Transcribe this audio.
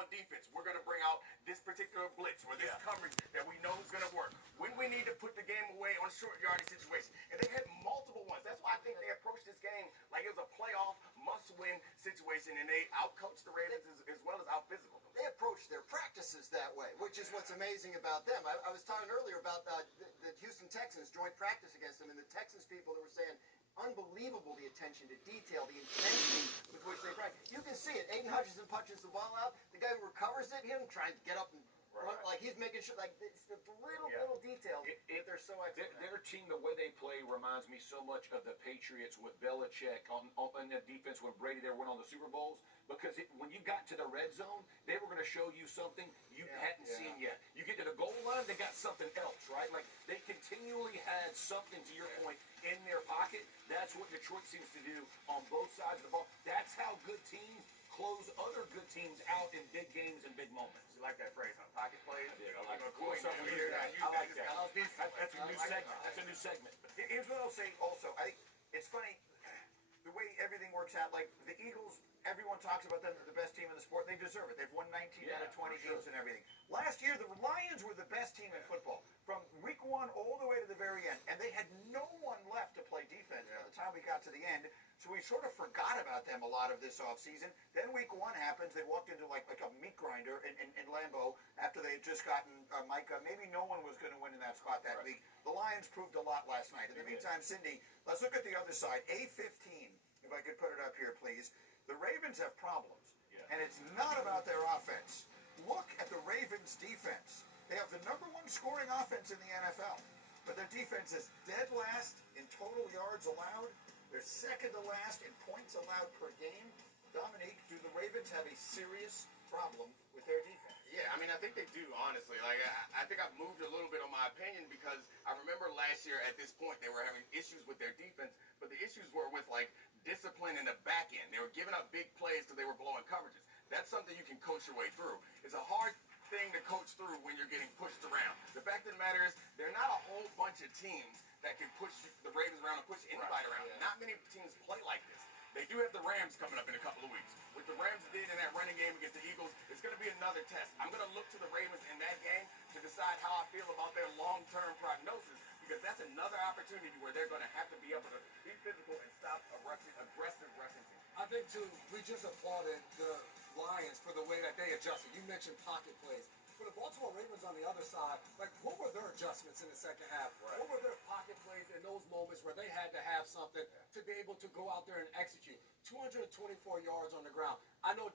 on defense, we're going to bring out this particular blitz or this coverage that we know is going to work. When we need to put the game away on short yardage situations. And they had multiple ones. That's why I think they approached this game like it was a playoff must-win situation, and they outcoached the Ravens as well as out-physical them. They approach their practices that way, which is what's amazing about them. I was talking earlier about the Houston Texans joint practice against them, and the Texans people that were saying, unbelievable the attention to detail, the intensity with which they practice. You can see it. Aiden Hutchinson punches the ball out. The guy who recovers it, him trying to get up and run, like he's making sure, like it's the little details that they're so excellent. Their team, the way they play, reminds me so much of the Patriots with Belichick on the defense when Brady there went on the Super Bowls. Because when you got to the red zone, they were going to show you something you hadn't seen yet. You get to the goal line, they got something else, right? Like they continually had something, to your point, in their pocket. That's what Detroit seems to do on both sides of the ball. That's how good teams close other good teams out in big games and big moments. You like that phrase, huh? Pocket plays? Yeah, I like that. Cool something weird. I like that. That's a new segment. That's a new segment. Here's what I'll say also. I think it's funny the way everything works out. Like the Eagles, everyone talks about them. They're the best team in the sport. They deserve it. They've won 19 out of 20 games and everything. Last year, the Lions were the best team in football from week 1 all the way to the very end, and they had no one left to play defense by the time we got to the end. So we sort of forgot about them a lot of this offseason. Then week 1 happens. They walked into like a meat grinder in Lambeau after they had just gotten Micah. Maybe no one was going to win in that spot that week. The Lions proved a lot last night. In the meantime, Cindy, let's look at the other side. A15, if I could put it up here, please. The Ravens have problems, and it's not about their offense. Look at the Ravens' defense. They have the #1 scoring offense in the NFL, but their defense is dead last in total yards allowed. They're second to last in points allowed per game. Dominique, do the Ravens have a serious problem with their defense? Yeah, I mean, I think they do, honestly. Like, I think I've moved a little bit on my opinion because I remember last year at this point they were having issues with their defense, but the issues were with, like, discipline in the back end. They were giving up big plays because they were blowing coverages. That's something you can coach your way through. It's a hard thing to coach through when you're getting pushed around. The fact of the matter is they're not a whole bunch of teams that can push the Ravens around and push anybody around. Not many teams play like this. They do have the Rams coming up in a couple of weeks. What the Rams did in that running game against the Eagles, it's going to be another test. I'm going to look to the Ravens in that game to decide how I feel about their long-term prognosis, because that's another opportunity where they're going to have to be able to be physical and stop aggressive rushing teams. I think, too, we just applauded the Lions for the way that they adjusted. You mentioned pocket plays. For the Baltimore Ravens on the other side, like, what were their adjustments in the second half? What were their pocket plays in those moments where they had to have something to be able to go out there and execute? 224 yards on the ground. I know